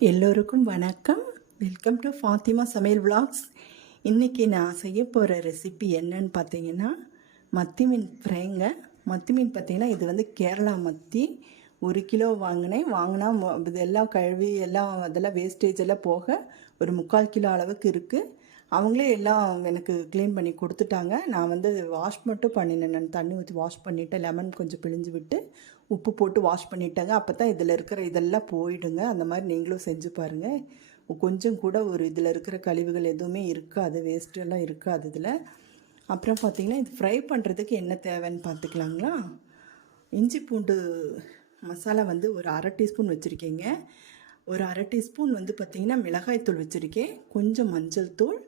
எல்லோருக்கும் வணக்கம். Welcome to Fathima சமையல் விலாக்ஸ். இன்றைக்கி நான் செய்ய போகிற ரெசிபி என்னன்னு பார்த்தீங்கன்னா மத்தி மீன் ஃப்ரைங்க. மத்தி மீன் பார்த்தீங்கன்னா இது வந்து கேரளா மத்தி. 1 கிலோ வாங்கினா இதெல்லாம் கழுவி எல்லாம் அதெல்லாம் வேஸ்டேஜ் எல்லாம் போக ஒரு 3/4 கிலோ அளவுக்கு இருக்குது. அவங்களே எல்லாம் எனக்கு க்ளீன் பண்ணி கொடுத்துட்டாங்க. நான் வந்து வாஷ் மட்டும் பண்ணினேன். நான் தண்ணி ஊற்றி வாஷ் பண்ணிவிட்டேன். லெமன் கொஞ்சம் பிழிஞ்சு விட்டு உப்பு போட்டு வாஷ் பண்ணிட்டேங்க. அப்போ தான் இதில் இருக்கிற இதெல்லாம் போயிடுங்க. அந்த மாதிரி நீங்களும் செஞ்சு பாருங்கள். கொஞ்சம் கூட ஒரு இதில் இருக்கிற கழிவுகள் எதுவுமே இருக்காது, வேஸ்ட்டெல்லாம் இருக்காது இதில். அப்புறம் பார்த்திங்கன்னா இது ஃப்ரை பண்ணுறதுக்கு என்ன தேவைன்னு பார்த்துக்கலாங்களா. இஞ்சி பூண்டு மசாலா வந்து ஒரு 1/2 டீஸ்பூன் வச்சுருக்கேங்க. ஒரு 1/2 டீஸ்பூன் வந்து பார்த்திங்கன்னா மிளகாய்த்தூள் வச்சுருக்கேன். கொஞ்சம் மஞ்சள் தூள்,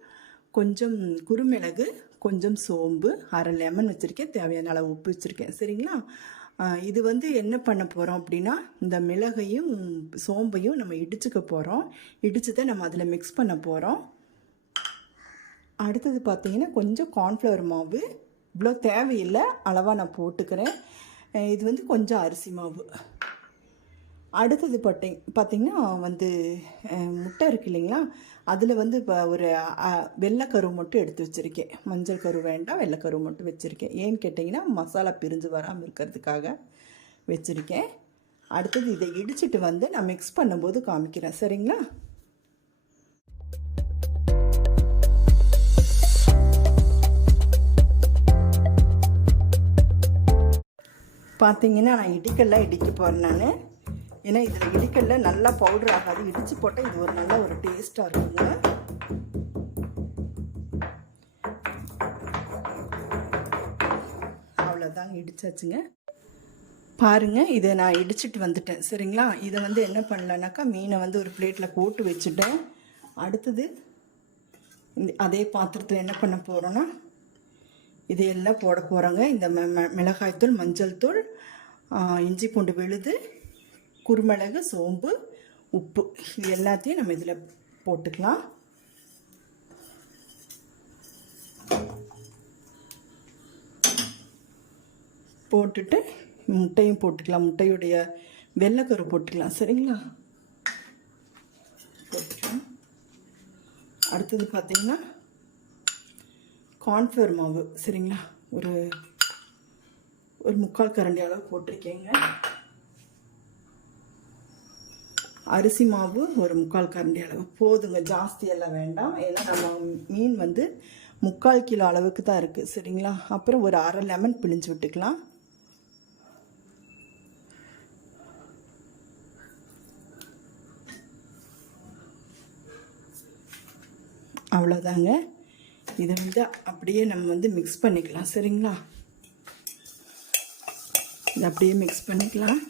கொஞ்சம் குறுமிளகு, கொஞ்சம் சோம்பு, 1/2 லெமன் வச்சுருக்கேன். தேவையான அளவு உப்பு வச்சுருக்கேன். சரிங்களா. இது வந்து என்ன பண்ண போகிறோம் அப்படின்னா இந்த மிளகையும் சோம்பையும் நம்ம இடிச்சுக்க போகிறோம். இடிச்சதை நம்ம அதில் மிக்ஸ் பண்ண போகிறோம். அடுத்தது பார்த்திங்கன்னா கொஞ்சம் கார்ன்ஃப்ளவர் மாவு, இவ்வளோ தேவையில்லை, அளவாக நான் போட்டுக்கிறேன். இது வந்து கொஞ்சம் அரிசி மாவு. அடுத்தது பார்த்திங்கன்னா வந்து முட்டை இருக்குது இல்லைங்களா, அதில் வந்து இப்போ ஒரு வெள்ளைக்கரு மட்டும் எடுத்து வச்சுருக்கேன். மஞ்சள் கரு வேண்டாம், வெள்ளைக்கரு மட்டும் வச்சுருக்கேன். ஏன்னு கேட்டிங்கன்னா மசாலா பிரிஞ்சு வராமல் இருக்கிறதுக்காக வச்சுருக்கேன். அடுத்தது இதை இடிச்சிட்டு வந்து நான் மிக்ஸ் பண்ணும்போது காமிக்கிறேன். சரிங்களா. பார்த்திங்கன்னா நான் இடிக்க போகிறேன் நான். ஏன்னா இதில் இடிக்கல்ல நல்லா பவுடர் ஆகாது. இடித்து போட்டால் இது ஒரு நல்ல ஒரு டேஸ்ட்டாக இருக்குங்க. அவ்வளோதாங்க, இடிச்சாச்சுங்க. பாருங்கள், இதை நான் இடிச்சிட்டு வந்துட்டேன். சரிங்களா. இதை வந்து என்ன பண்ணலனாக்கா மீனை வந்து ஒரு பிளேட்டில் போட்டு வச்சுட்டேன். அடுத்தது அதே பாத்திரத்தில் என்ன பண்ண போகிறோன்னா இதையெல்லாம் போட போகிறோங்க. இந்த மிளகாய்த்தூள், மஞ்சள் தூள், இஞ்சி பூண்டு விழுது, குறுமிளகு, சோம்பு, உப்பு, இது எல்லாத்தையும் நம்ம இதில் போட்டுக்கலாம். போட்டுட்டு முட்டையும் போட்டுக்கலாம். முட்டையுடைய வெள்ளைக்கரு போட்டுக்கலாம். சரிங்களா. போட்டுக்கலாம். அடுத்தது பார்த்திங்கன்னா கார்ன்ஃப்ளவர் மாவு. சரிங்களா. ஒரு 3/4 கரண்டி அளவு போட்டிருக்கேங்க. அரிசி மாவு ஒரு 3/4 கரண்டி அளவு போதுங்க, ஜாஸ்தியெல்லாம் வேண்டாம். ஏன்னா நம்ம மீன் வந்து 3/4 கிலோ அளவுக்கு தான் இருக்குது. சரிங்களா. அப்புறம் ஒரு 1/2 லெமன் பிழிஞ்சு விட்டுக்கலாம். அவ்வளோதாங்க. இதை வந்து அப்படியே நம்ம வந்து மிக்ஸ் பண்ணிக்கலாம். சரிங்களா. இதை அப்படியே மிக்ஸ் பண்ணிக்கலாம்.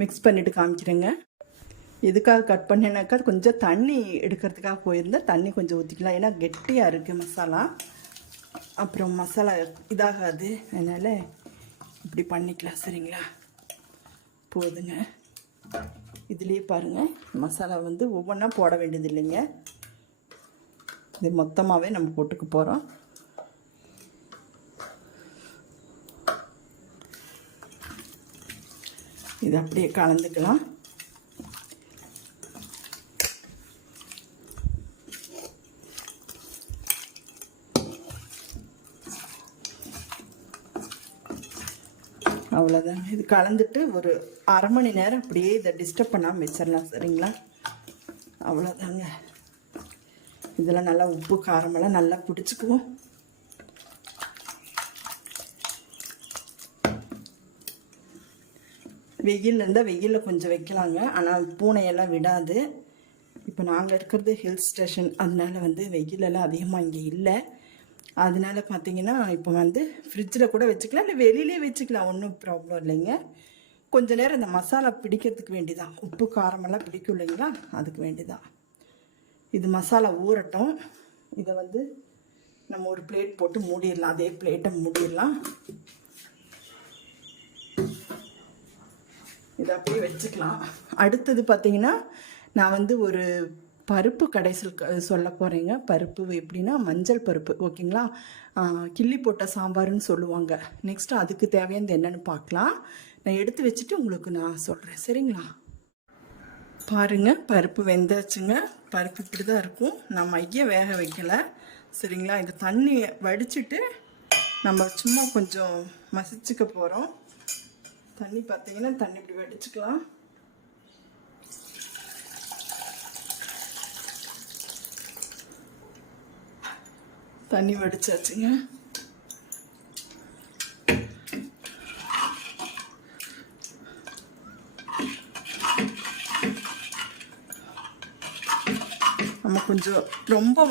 மிக்ஸ் பண்ணிவிட்டு காமிக்கிறேங்க. எதுக்காக கட் பண்ணேனாக்கா கொஞ்சம் தண்ணி எடுக்கிறதுக்காக போயிருந்தேன். தண்ணி கொஞ்சம் ஊற்றிக்கலாம். ஏன்னா கெட்டியாக இருக்குது மசாலா. அப்புறம் மசாலா இதாகாது, அதனால் இப்படி பண்ணிக்கலாம். சரிங்களா. போதுங்க. இதுலேயே பாருங்கள், மசாலா வந்து ஒவ்வொன்றா போட வேண்டியது இல்லைங்க. இது மொத்தமாகவே நம்ம போட்டுக்க போகிறோம். இது அப்படியே கலந்துக்கலாம். அவ்வளோதாங்க. இது கலந்துட்டு ஒரு 1/2 மணி நேரம் அப்படியே இதை டிஸ்டர்ப் பண்ணாமல் வச்சிடலாம். சரிங்களா. அவ்வளோதாங்க. இதெல்லாம் நல்லா உப்பு காரமெல்லாம் நல்லா பிடிச்சிக்குவோம். வெயில் இருந்தால் வெயிலில் கொஞ்சம் வைக்கலாங்க. ஆனால் பூனையெல்லாம் விடாது. இப்போ நாங்கள் இருக்கிறது ஹில் ஸ்டேஷன், அதனால வந்து வெயிலெல்லாம் அதிகமாக இங்கே இல்லை. அதனால பார்த்திங்கன்னா இப்போ வந்து ஃப்ரிட்ஜில் கூட வச்சுக்கலாம், இல்லை வெளியிலே வச்சுக்கலாம், ஒன்றும் ப்ராப்ளம் இல்லைங்க. கொஞ்சம் நேரம் இந்த மசாலா பிடிக்கிறதுக்கு வேண்டிதான், உப்பு காரமெல்லாம் பிடிக்கும் இல்லைங்களா, அதுக்கு வேண்டிதான். இது மசாலா ஊறட்டும். இதை வந்து நம்ம ஒரு பிளேட் போட்டு மூடிடலாம். அதே பிளேட்டை மூடிடலாம். இதை அப்படியே வச்சுக்கலாம். அடுத்தது பார்த்திங்கன்னா நான் வந்து ஒரு பருப்பு கடைசியில் சொல்ல போகிறேங்க. பருப்பு எப்படின்னா மஞ்சள் பருப்பு, ஓகேங்களா? கிள்ளி போட்ட சாம்பார்னு சொல்லுவாங்க. நெக்ஸ்ட்டு அதுக்கு தேவையானது என்னென்னு பார்க்கலாம். நான் எடுத்து வச்சுட்டு உங்களுக்கு நான் சொல்கிறேன், சரிங்களா? பாருங்கள், பருப்பு வெந்தாச்சுங்க. பருப்பு இப்படி தான் இருக்கும். நான் மைய வேக வைக்கலை, சரிங்களா? இந்த தண்ணியை வடிச்சிட்டு நம்ம சும்மா கொஞ்சம் மசிச்சுக்க போகிறோம். தண்ணி பார்த்தீங்கன்னா தண்ணி இப்படி வடிச்சுக்கலாம். தண்ணி வடிச்சாச்சுங்க. நம்ம கொஞ்சம் ரொம்ப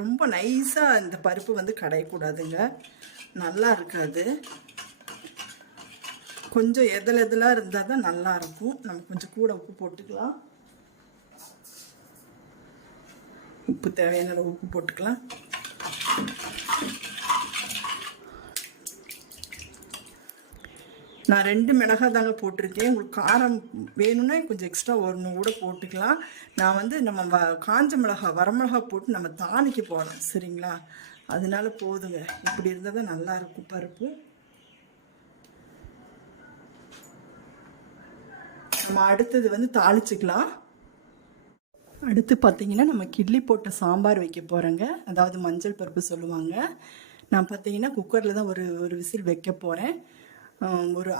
ரொம்ப நைஸாக இந்த பருப்பு கடையக்கூடாதுங்க, நல்லா இருக்காது. கொஞ்சம் எதெல்லாம் இருந்தால் தான் நல்லாயிருக்கும். நம்ம கொஞ்சம் கூட உப்பு போட்டுக்கலாம். உப்பு தேவையான உப்பு போட்டுக்கலாம். நான் 2 மிளகாய் தாங்க போட்டிருக்கேன். உங்களுக்கு காரம் வேணும்னா கொஞ்சம் எக்ஸ்ட்ரா ஒன்று கூட போட்டுக்கலாம். நான் நம்ம காஞ்ச மிளகாய், வரமிளகாய் போட்டு நம்ம தாளிக்க போகிறோம், சரிங்களா? அதனால போதுங்க. இப்படி இருந்தால் தான் நல்லாயிருக்கும் பருப்பு. நம்ம அடுத்தது தாளிச்சுக்கலாம். அடுத்து பார்த்தீங்கன்னா நம்ம கிள்ளி போட்ட சாம்பார் வைக்க போகிறேங்க. அதாவது மஞ்சள் பருப்பு சொல்லுவாங்க. நான் பார்த்தீங்கன்னா குக்கரில் தான் ஒரு விசில் வைக்க போகிறேன். ஒரு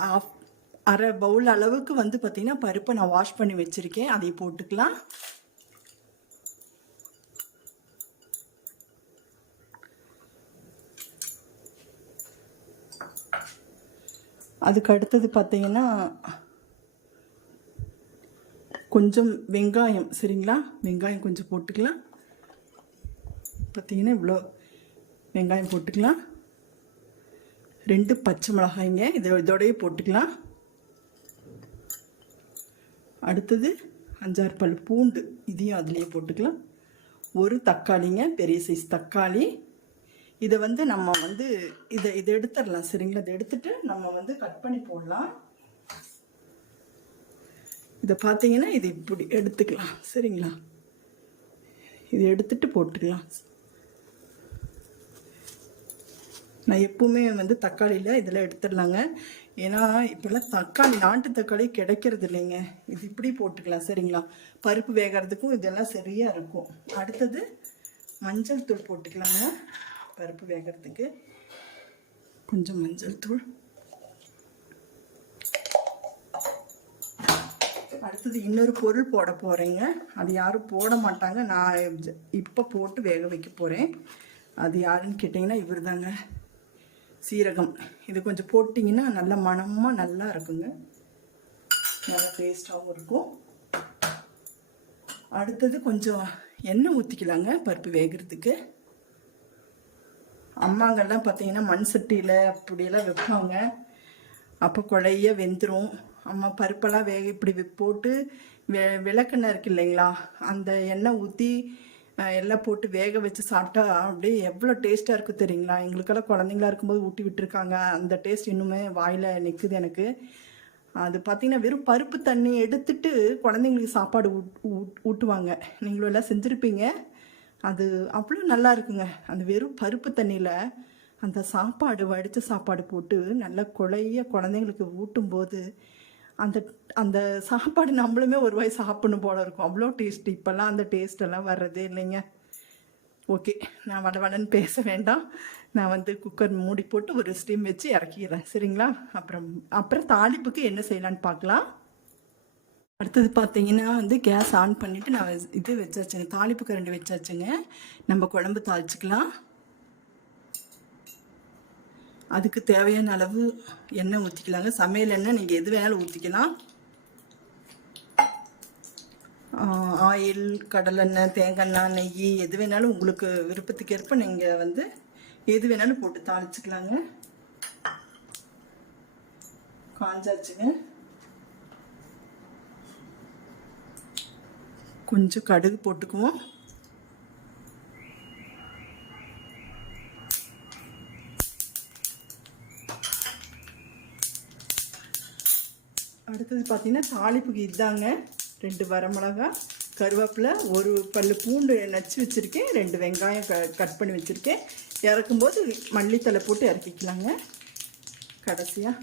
அரை பவுல் அளவுக்கு பார்த்தீங்கன்னா பருப்பை நான் வாஷ் பண்ணி வச்சுருக்கேன். அதை போட்டுக்கலாம். அதுக்கு அடுத்தது பார்த்தீங்கன்னா கொஞ்சம் வெங்காயம், சரிங்களா? வெங்காயம் கொஞ்சம் போட்டுக்கலாம். பார்த்தீங்கன்னா இவ்வளோ வெங்காயம் போட்டுக்கலாம். 2 பச்சை மிளகாய்ங்க, இதோடய போட்டுக்கலாம். அடுத்தது 5-6 பல் பூண்டு, இதையும் அதுலேயே போட்டுக்கலாம். ஒரு தக்காளிங்க, பெரிய சைஸ் தக்காளி. இதை நம்ம இதை எடுத்துடலாம், சரிங்களா? இதை எடுத்துட்டு நம்ம கட் பண்ணி போடலாம். இதை பார்த்தீங்கன்னா இது இப்படி எடுத்துக்கலாம், சரிங்களா? இதை எடுத்துட்டு போட்டுக்கலாம். நான் எப்பவுமே தக்காளியில் இதெல்லாம் எடுத்துடலாங்க. ஏன்னா இப்போல்லாம் தக்காளி, நாட்டு தக்காளி கிடைக்கிறது இல்லைங்க. இது இப்படி போட்டுக்கலாம், சரிங்களா? பருப்பு வேகிறதுக்கும் இதெல்லாம் சரியாக இருக்கும். அடுத்தது மஞ்சள் தூள் போட்டுக்கலாங்க. பருப்பு வேகிறதுக்கு கொஞ்சம் மஞ்சள் தூள். அடுத்தது இன்னொரு பொருள் போட போகிறேங்க. அது யாரும் போட மாட்டாங்க, நான் இப்போ போட்டு வேக வைக்க போகிறேன். அது யாருன்னு கேட்டிங்கன்னா இவர் தாங்க, சீரகம். இது கொஞ்சம் போட்டிங்கன்னா நல்ல மணமாக நல்லா இருக்குங்க, நல்லா டேஸ்டாகவும் இருக்கும். அடுத்தது கொஞ்சம் எண்ணெய் ஊற்றிக்கலாங்க பருப்பு வேகிறதுக்கு. அம்மாங்கெல்லாம் பார்த்தீங்கன்னா மண் சட்டியில் அப்படியெல்லாம் வைப்பாங்க. அப்போ குழைய வெந்துடும். அம்மா பருப்பெல்லாம் இப்படி போட்டு விளக்கெண்ணெய் இருக்கு இல்லைங்களா, அந்த எண்ணெய் ஊற்றி எல்லாம் போட்டு வேக வச்சு சாப்பிட்டா அப்படியே எவ்வளோ டேஸ்ட்டாக இருக்கும் தெரியுங்களா? எங்களுக்கெல்லாம் குழந்தைங்களா இருக்கும்போது ஊட்டி விட்டுருக்காங்க. அந்த டேஸ்ட் இன்னுமே வாயில் நிற்குது எனக்கு. அது பார்த்திங்கன்னா வெறும் பருப்பு தண்ணி எடுத்துட்டு குழந்தைங்களுக்கு சாப்பாடு ஊட்டுவாங்க. நீங்களும் எல்லாம் செஞ்சுருப்பீங்க. அது அவ்வளோ நல்லா இருக்குங்க. அந்த வெறும் பருப்பு தண்ணியில் அந்த சாப்பாடு, வடித்த சாப்பாடு போட்டு நல்லா குழந்தைங்களுக்கு ஊட்டும்போது அந்த அந்த சாப்பாடு நம்மளுமே ஒரு வாய் சாப்பிடணும் போல இருக்கும். அவ்வளோ டேஸ்ட்டு. இப்போல்லாம் அந்த டேஸ்ட்டெல்லாம் வர்றதே இல்லைங்க. ஓகே, நான் வடன்னு பேச வேண்டாம். நான் குக்கர் மூடி போட்டு ஒரு ஸ்டீம் வச்சு இறக்கிடுறேன், சரிங்களா? அப்புறம் தாளிப்புக்கு என்ன செய்யலான்னு பார்க்கலாம். அடுத்தது பார்த்தீங்கன்னா கேஸ் ஆன் பண்ணிவிட்டு நான் இது வச்சாச்சுங்க, தாளிப்பு கரண்டி வச்சாச்சுங்க. நம்ம குழம்பு தாளிச்சிக்கலாம். அதுக்கு தேவையான அளவு எண்ணெய் ஊற்றிக்கலாங்க. சமையல் எண்ணெய் நீங்கள் எது வேணாலும் ஊற்றிக்கலாம். ஆயில், கடலெண்ணெய், தேங்காய், நெய் எது வேணாலும் உங்களுக்கு விருப்பத்துக்கு ஏற்ப நீங்கள் எது வேணாலும் போட்டு தாளிச்சுக்கலாங்க. காஞ்சாச்சுங்க. கொஞ்சம் கடுகு போட்டுக்குவோம். அடுத்தது பார்த்தீங்கன்னா தாளிப்புக்கு இதாங்க 2 வரமிளகாய், கருவேப்பிலை, ஒரு பல்லு பூண்டு நச்சு வச்சுருக்கேன், 2 வெங்காயம் கட் பண்ணி வச்சுருக்கேன். இறக்கும்போது மல்லித்தலை போட்டு இறக்கிக்கலாங்க. கடைசியாக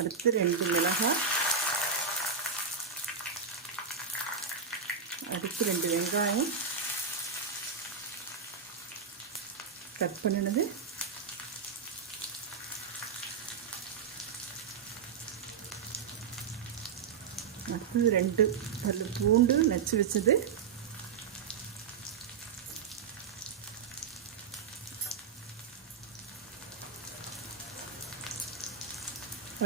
அடுத்து 2 மிளகாய், அடுத்து 2 வெங்காயம் கட் பண்ணினது, அடுத்தது 2 பல்லு பூண்டு நச்சு வச்சது,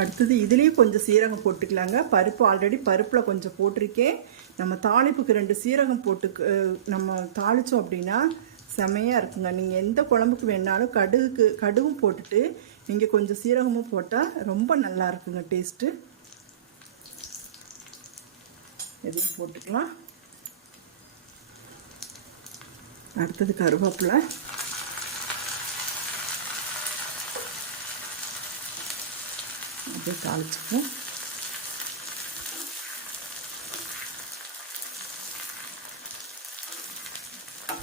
அடுத்தது இதுலேயும் கொஞ்சம் சீரகம் போட்டுக்கலாங்க. பருப்பு ஆல்ரெடி பருப்பில் கொஞ்சம் போட்டிருக்கேன். நம்ம தாளிப்புக்கு 2 சீரகம் போட்டு நம்ம தாளித்தோம் அப்படின்னா செமையாக இருக்குங்க. நீங்கள் எந்த குழம்புக்கு வேணாலும் கடுகும் போட்டுட்டு நீங்கள் கொஞ்சம் சீரகமும் போட்டால் ரொம்ப நல்லா இருக்குங்க டேஸ்ட்டு. எதையும் போட்டுக்கலாம். அடுத்தது கருவேப்பிலை, அப்படியே தாளிச்சுப்போம்.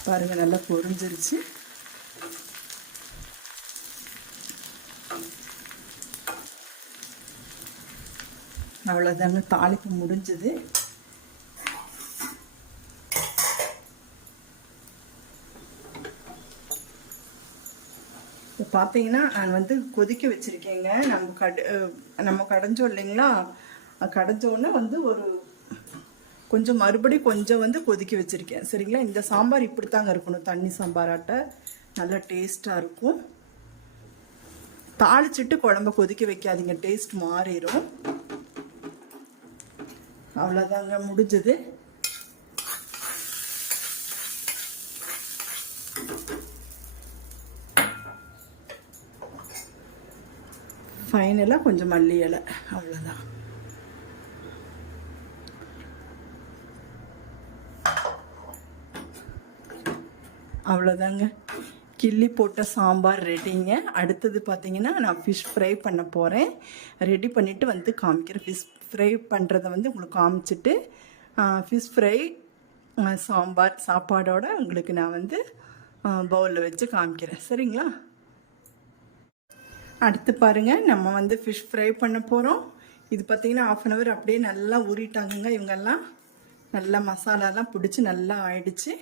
பாருங்கள், நல்லா பொரிஞ்சிருச்சு. அவ்வளோதாங்க, தாளிப்பு முடிஞ்சது. இப்போ பார்த்தீங்கன்னா நான் வந்து கொதிக்க வச்சுருக்கேங்க. நம்ம கடைஞ்சோம் இல்லைங்களா, கடைஞ்சோன்னே வந்து ஒரு கொஞ்சம் மறுபடியும் கொஞ்சம் வந்து கொதிக்க வச்சுருக்கேன். சரிங்களா, இந்த சாம்பார் இப்படி தாங்க இருக்கணும், தண்ணி சாம்பாராட்ட நல்லா டேஸ்ட்டாக இருக்கும். தாளிச்சிட்டு குழம்ப கொதிக்க வைக்காதீங்க, டேஸ்ட் மாறிடும். அவ்வளோதாங்க, முடிஞ்சது. ஃபைனலாக கொஞ்சம் மல்லி இலை, அவ்வளோதான். அவ்வளோதாங்க, கிள்ளி போட்ட சாம்பார் ரெடிங்க. அடுத்தது பார்த்தீங்கன்னா நான் ஃபிஷ் ஃப்ரை பண்ண போகிறேன். ரெடி பண்ணிவிட்டு வந்து காமிக்கிறேன். ஃபிஷ் ஃப்ரை பண்ணுறதை வந்து உங்களுக்கு காமிச்சிட்டு ஃபிஷ் ஃப்ரை சாம்பார் சாப்பாடோடு உங்களுக்கு நான் வந்து பவுலில் வச்சு காமிக்கிறேன். சரிங்களா, அடுத்து பாருங்கள், நம்ம வந்து ஃபிஷ் ஃப்ரை பண்ண போகிறோம். இது பார்த்திங்கன்னா 1/2 hour அப்படியே நல்லா ஊறிட்டாங்க. இவங்கெல்லாம் நல்லா மசாலாலாம் பிடிச்சி நல்லா ஆயிடுச்சு.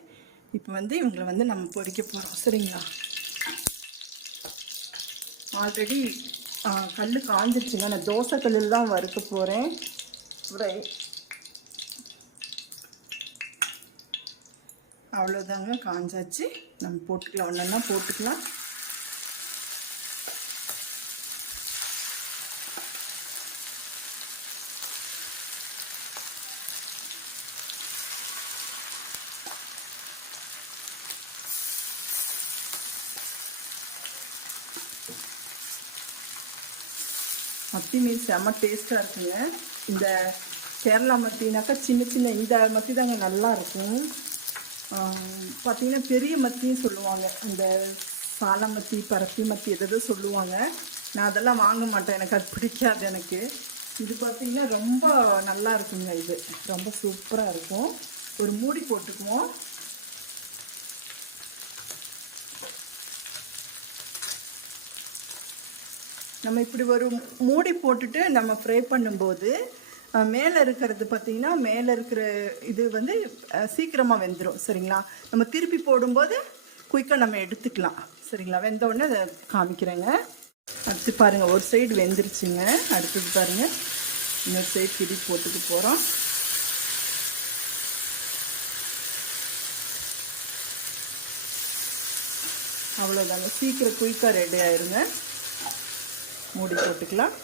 இப்போ வந்து இவங்களை வந்து நம்ம பொரிக்க போகிறோம். சரிங்களா, ஆல்ரெடி கல் காஞ்சிருச்சுங்க. நான் தோசை கல்லில் தான் வறுக்க போகிறேன். ஃப்ரை அவ்வளோதாங்க, காஞ்சாச்சு. நம்ம போட்டுக்கலாம், ஒன்றா போட்டுக்கலாம். மத்தி மீன் செம்ம டேஸ்ட்டாக இருக்குங்க. இந்த கேரளா மத்தினாக்கா சின்ன சின்ன இந்த மத்தி தாங்க நல்லா இருக்கும். பார்த்திங்கன்னா பெரிய மத்தியும் சொல்லுவாங்க, இந்த சால மத்தி, பரத்தி மத்தி எதோ சொல்லுவாங்க. நான் அதெல்லாம் வாங்க மாட்டேன், எனக்கு அது பிடிக்காது எனக்கு. இது பார்த்திங்கன்னா ரொம்ப நல்லா இருக்குங்க. இது ரொம்ப சூப்பராக இருக்கும். ஒரு மூடி போட்டுக்குவோம். நம்ம இப்படி ஒரு மூடி போட்டுட்டு நம்ம ஃப்ரை பண்ணும்போது மேலே இருக்கிறது பார்த்திங்கன்னா மேலே இருக்கிற இது வந்து சீக்கிரமாக வெந்துடும். சரிங்களா, நம்ம திருப்பி போடும்போது குயிக்காக நம்ம எடுத்துக்கலாம். சரிங்களா, வெந்தோடனே அதை காமிக்கிறேங்க. அடுத்து பாருங்கள், ஒரு சைடு வெந்துருச்சுங்க. அடுத்தது பாருங்கள், இன்னொரு சைடு திருப்பி போட்டுக்க போகிறோம். அவ்வளோதாங்க, சீக்கிரம் குயிக்காக ரெடி ஆயிருங்க. மூடி போட்டுக்கலாம்.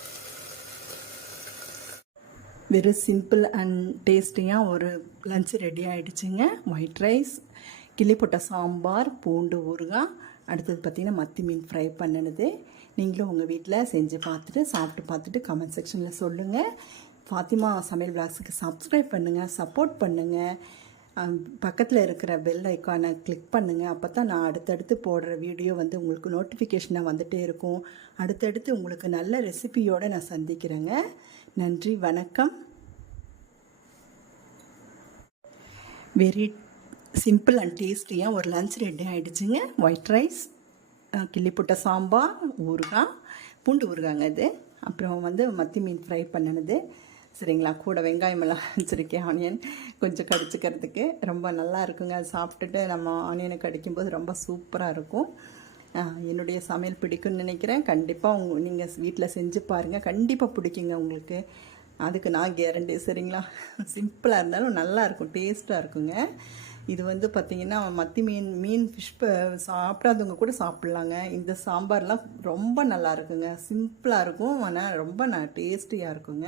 வெறும் சிம்பிள் அண்ட் டேஸ்டியாக ஒரு லஞ்ச் ரெடி ஆகிடுச்சுங்க. ஒயிட் ரைஸ், கிள்ளி போட்ட சாம்பார், பூண்டு ஊறுகாய், அடுத்தது பார்த்திங்கன்னா மத்தி மீன் ஃப்ரை பண்ணினது. நீங்களும் உங்கள் வீட்டில் செஞ்சு பார்த்துட்டு சாப்பிட்டு பார்த்துட்டு கமெண்ட் செக்ஷனில் சொல்லுங்கள். ஃபாத்திமா சமையல் விளாக்ஸுக்கு சப்ஸ்கிரைப் பண்ணுங்கள், சப்போர்ட் பண்ணுங்கள். பக்கத்தில் இருக்கிற பெல் ஐக்கானை கிளிக் பண்ணுங்கள். அப்போ தான் நான் அடுத்தடுத்து போடுற வீடியோ வந்து உங்களுக்கு நோட்டிஃபிகேஷனாக வந்துகிட்டே இருக்கும். அடுத்தடுத்து உங்களுக்கு நல்ல ரெசிபியோடு நான் சந்திக்கிறேங்க. நன்றி, வணக்கம். வெரி சிம்பிள் அண்ட் டேஸ்டியாக ஒரு லஞ்ச் ரெடி ஆகிடுச்சுங்க. ஒயிட் ரைஸ், கிள்ளி போட்ட சாம்பார், ஊறுகாய், பூண்டு ஊறுகாங்க இது. அப்புறம் வந்து மத்தி மீன் ஃப்ரை பண்ணினது சரிங்களா. கூட வெங்காயமெல்லாம் வச்சுருக்கேன், ஆனியன் கொஞ்சம் கடிச்சிக்கிறதுக்கு. ரொம்ப நல்லா இருக்குங்க. அது சாப்பிட்டுட்டு நம்ம ஆனியனை கடிக்கும்போது ரொம்ப சூப்பராக இருக்கும். என்னுடைய சமையல் பிடிக்கும்னு நினைக்கிறேன். கண்டிப்பாக நீங்கள் வீட்டில் செஞ்சு பாருங்கள், கண்டிப்பாக பிடிக்குங்க உங்களுக்கு. அதுக்கு நான் கேரண்டி சரிங்களா. சிம்பிளாக இருந்தாலும் நல்லாயிருக்கும், டேஸ்ட்டாக இருக்குங்க. இது வந்து பார்த்திங்கன்னா மத்தி மீன் ஃபிஷ் சாப்பிடாதவங்க கூட சாப்பிட்லாங்க. இந்த சாம்பார்லாம் ரொம்ப நல்லா இருக்குங்க, சிம்பிளாக இருக்கும், ஆனால் ரொம்ப டேஸ்டியாக இருக்குங்க.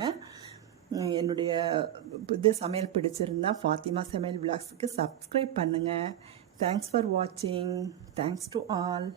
என்னுடைய இது சமையல் பிடிச்சிருந்தா ஃபாத்திமா சமையல் விலாக்ஸுக்கு சப்ஸ்கிரைப் பண்ணுங்கள். தேங்க்ஸ் ஃபார் வாட்சிங். Thanks to all.